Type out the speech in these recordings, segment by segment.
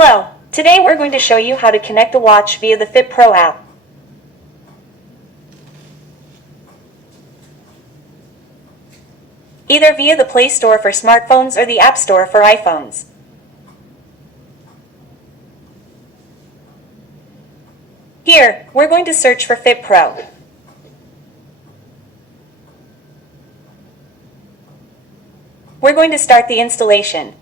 Hello, today we're going to show you how to connect a watch via the Fitpro app. Either via the Play Store for smartphones or the App Store for iPhones. Here, we're going to search for Fitpro. We're going to start the installation.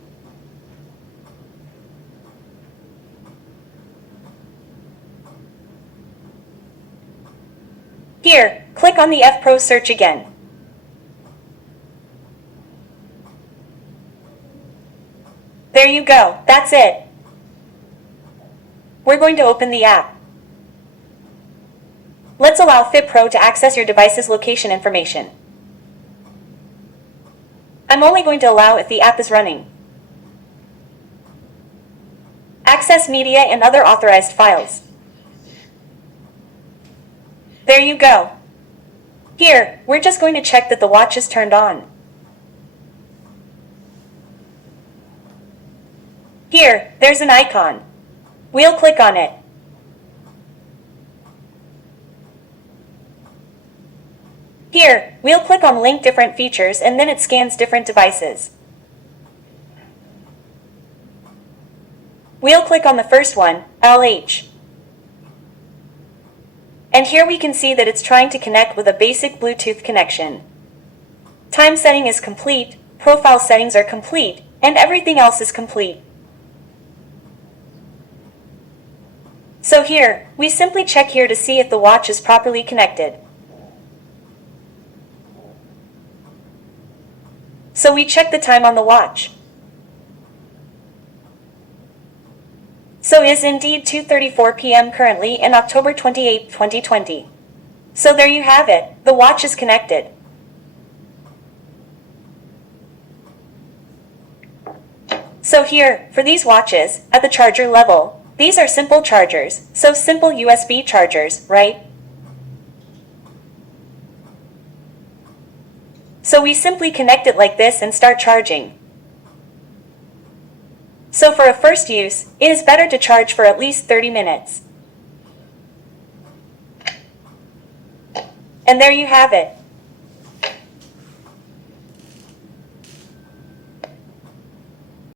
Here, click on the Fitpro search again. There you go, that's it. We're going to open the app. Let's allow Fitpro to access your device's location information. I'm only going to allow if the app is running. Access media and other authorized files. There you go. Here, we're just going to check that the watch is turned on. Here, there's an icon. We'll click on it. Here, we'll click on Link Different Features and then it scans different devices. We'll click on the first one, LH. And here we can see that it's trying to connect with a basic Bluetooth connection. Time setting is complete, profile settings are complete, and everything else is complete. So here, we simply check here to see if the watch is properly connected. So we check the time on the watch. So it is indeed 2:34 p.m. currently in October 28, 2020. So there you have it, the watch is connected. So here, for these watches, at the charger level, these are simple chargers, so simple USB chargers, right? So we simply connect it like this and start charging. So for a first use, it is better to charge for at least 30 minutes. And there you have it.